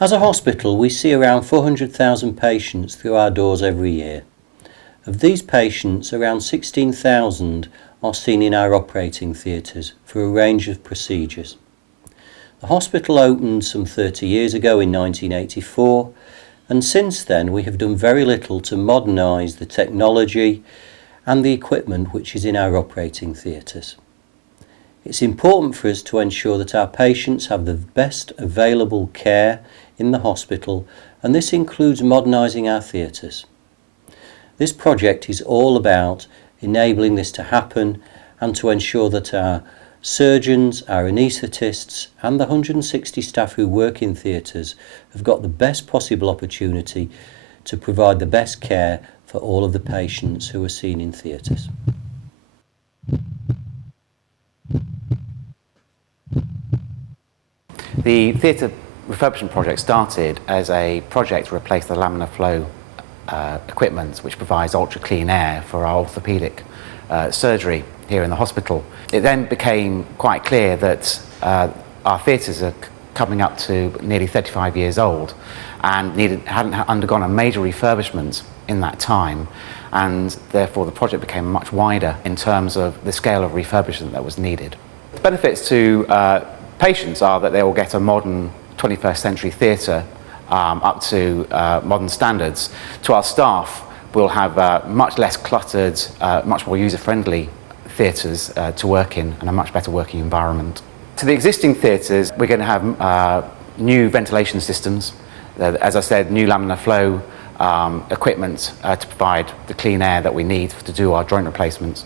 As a hospital, we see around 400,000 patients through our doors every year. Of these patients, around 16,000 are seen in our operating theatres for a range of procedures. The hospital opened some 30 years ago in 1984, and since then we have done very little to modernise the technology and the equipment which is in our operating theatres. It's important for us to ensure that our patients have the best available care in the hospital, and this includes modernising our theatres. This project is all about enabling this to happen and to ensure that our surgeons, our anaesthetists and the 160 staff who work in theatres have got the best possible opportunity to provide the best care for all of the patients who are seen in theatres. The theatre refurbishment project started as a project to replace the laminar flow equipment which provides ultra clean air for our orthopaedic surgery here in the hospital. It then became quite clear that our theatres are coming up to nearly 35 years old and hadn't undergone a major refurbishment in that time, and therefore the project became much wider in terms of the scale of refurbishment that was needed. The benefits to patients are that they will get a modern 21st century theatre up to modern standards. To our staff, we'll have much less cluttered, much more user-friendly theatres to work in and a much better working environment. To the existing theatres, we're going to have new ventilation systems, as I said, new laminar flow equipment to provide the clean air that we need to do our joint replacements.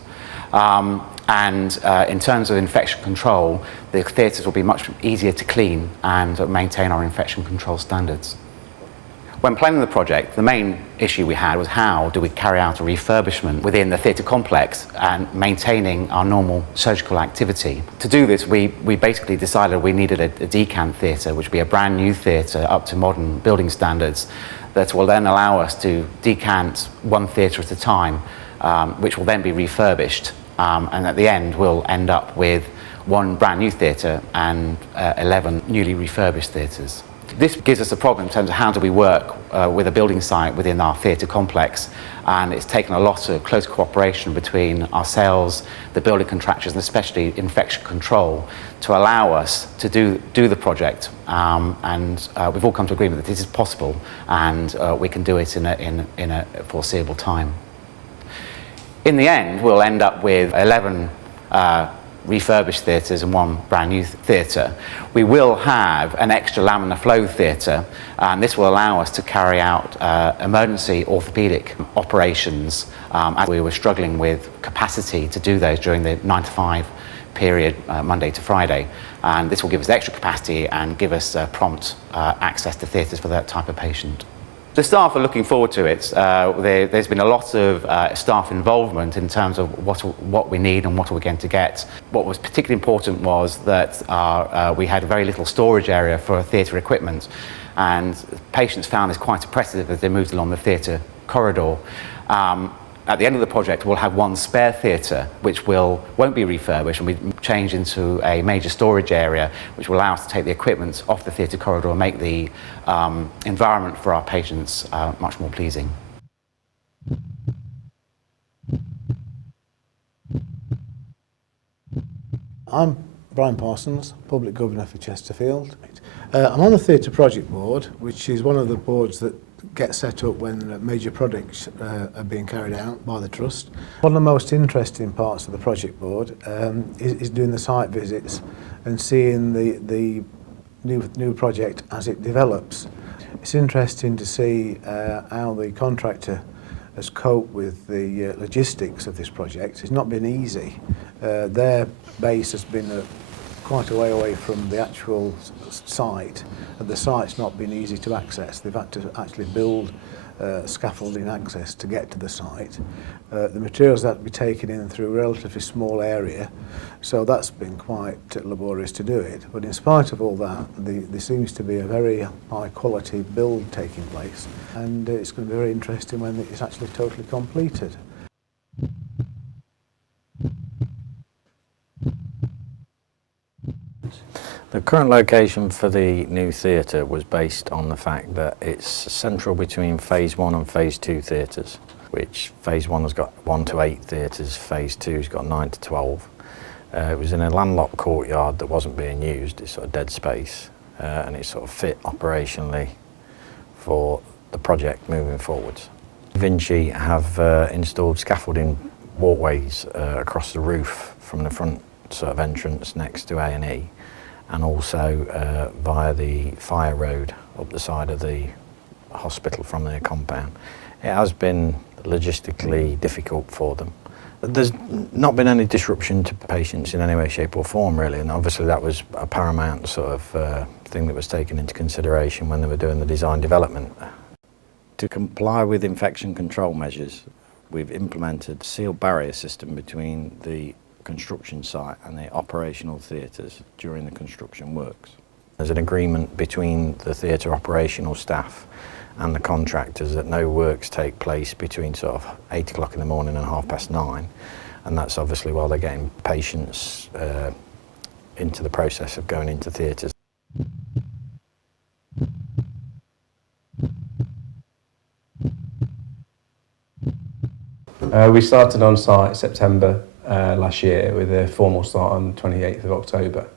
And in terms of infection control, the theatres will be much easier to clean and maintain our infection control standards. When planning the project, the main issue we had was how do we carry out a refurbishment within the theatre complex and maintaining our normal surgical activity. To do this, we basically decided we needed a decant theatre, which would be a brand new theatre up to modern building standards that will then allow us to decant one theatre at a time, which will then be refurbished. And at the end, we'll end up with one brand new theatre and 11 newly refurbished theatres. This gives us a problem in terms of how do we work with a building site within our theatre complex, and it's taken a lot of close cooperation between ourselves, the building contractors and especially infection control to allow us to do the project, and we've all come to agreement that this is possible and we can do it in a foreseeable time. In the end, we'll end up with 11 refurbished theatres and one brand new theatre. We will have an extra laminar flow theatre, and this will allow us to carry out emergency orthopaedic operations as we were struggling with capacity to do those during the 9 to 5 period, Monday to Friday. And this will give us extra capacity and give us prompt access to theatres for that type of patient. The staff are looking forward to it. There's been a lot of staff involvement in terms of what we need and what we're going to get. What was particularly important was that we had very little storage area for theatre equipment, and patients found this quite oppressive as they moved along the theatre corridor. At the end of the project, we'll have one spare theatre which won't be refurbished and we change into a major storage area which will allow us to take the equipment off the theatre corridor and make the environment for our patients much more pleasing. I'm Brian Parsons, Public Governor for Chesterfield. I'm on the Theatre Project Board, which is one of the boards that get set up when major projects are being carried out by the Trust. One of the most interesting parts of the project board is doing the site visits and seeing the new project as it develops. It's interesting to see how the contractor has coped with the logistics of this project. It's not been easy. Their base has been quite a way away from the actual site, and the site's not been easy to access. They've had to actually build scaffolding access to get to the site. The materials that be taken in through a relatively small area, so that's been quite laborious to do it. But in spite of all that, there seems to be a very high quality build taking place, and it's going to be very interesting when it's actually totally completed. The current location for the new theatre was based on the fact that it's central between Phase 1 and Phase 2 theatres, which Phase 1 has got 1 to 8 theatres, Phase 2's got 9 to 12. It was in a landlocked courtyard that wasn't being used, it's sort of dead space, and it sort of fit operationally for the project moving forwards. Vinci have installed scaffolding walkways across the roof from the front sort of entrance next to A&E, and also via the fire road up the side of the hospital from their compound. It has been logistically difficult for them. There's not been any disruption to patients in any way, shape or form really, and obviously that was a paramount sort of thing that was taken into consideration when they were doing the design development. To comply with infection control measures, we've implemented a sealed barrier system between the construction site and the operational theatres during the construction works. There's an agreement between the theatre operational staff and the contractors that no works take place between sort of 8 o'clock in the morning and 9:30, and that's obviously while they're getting patients into the process of going into theatres. We started on site September last year with a formal start on 28th of October.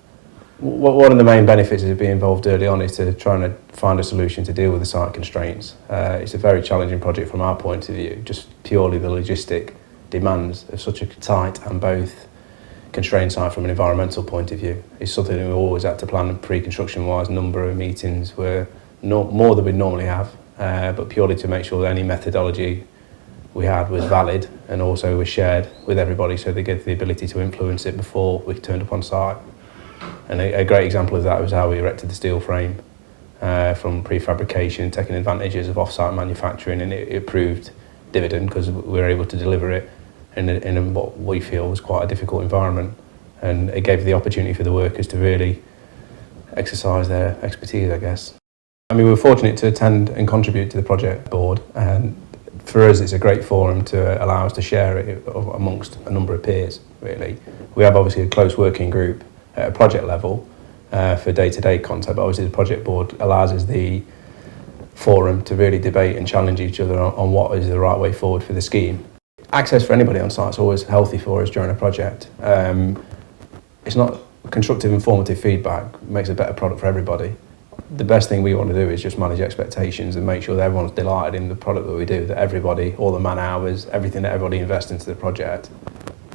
One of the main benefits of being involved early on is to try and find a solution to deal with the site constraints. It's a very challenging project from our point of view, just purely the logistic demands of such a tight and both constrained site from an environmental point of view. It's something that we always had to plan pre-construction wise. Number of meetings were more than we'd normally have, but purely to make sure that any methodology we had was valid and also was shared with everybody so they get the ability to influence it before we turned up on site. And a great example of that was how we erected the steel frame from prefabrication, taking advantages of off-site manufacturing, and it proved dividend because we were able to deliver it in what we feel was quite a difficult environment. And it gave the opportunity for the workers to really exercise their expertise, I guess. I mean, we were fortunate to attend and contribute to the project board, and for us it's a great forum to allow us to share it amongst a number of peers, really. We have obviously a close working group at a project level for day-to-day contact, but obviously the project board allows us the forum to really debate and challenge each other on what is the right way forward for the scheme. Access for anybody on site is always healthy for us during a project. It's not constructive, informative feedback makes a better product for everybody. The best thing we want to do is just manage expectations and make sure that everyone's delighted in the product that we do, that everybody, all the man hours, everything that everybody invests into the project,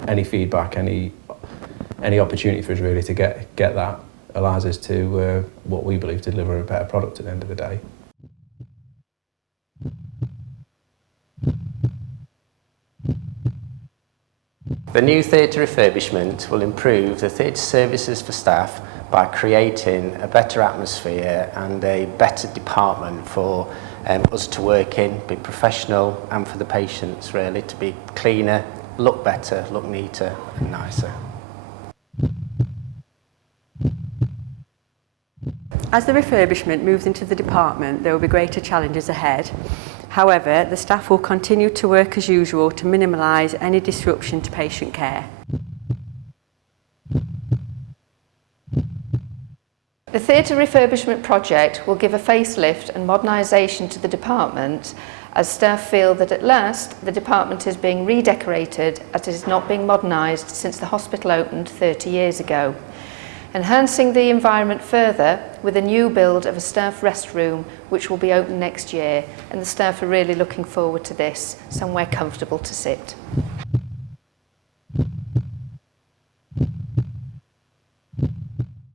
any feedback, any opportunity for us really to get that allows us to, what we believe, to deliver a better product at the end of the day. The new theatre refurbishment will improve the theatre services for staff by creating a better atmosphere and a better department for us to work in, be professional, and for the patients really to be cleaner, look better, look neater and nicer. As the refurbishment moves into the department, there will be greater challenges ahead. However, the staff will continue to work as usual to minimise any disruption to patient care. The theatre refurbishment project will give a facelift and modernisation to the department, as staff feel that at last the department is being redecorated as it is not being modernised since the hospital opened 30 years ago. Enhancing the environment further with a new build of a staff restroom which will be open next year, and the staff are really looking forward to this, somewhere comfortable to sit.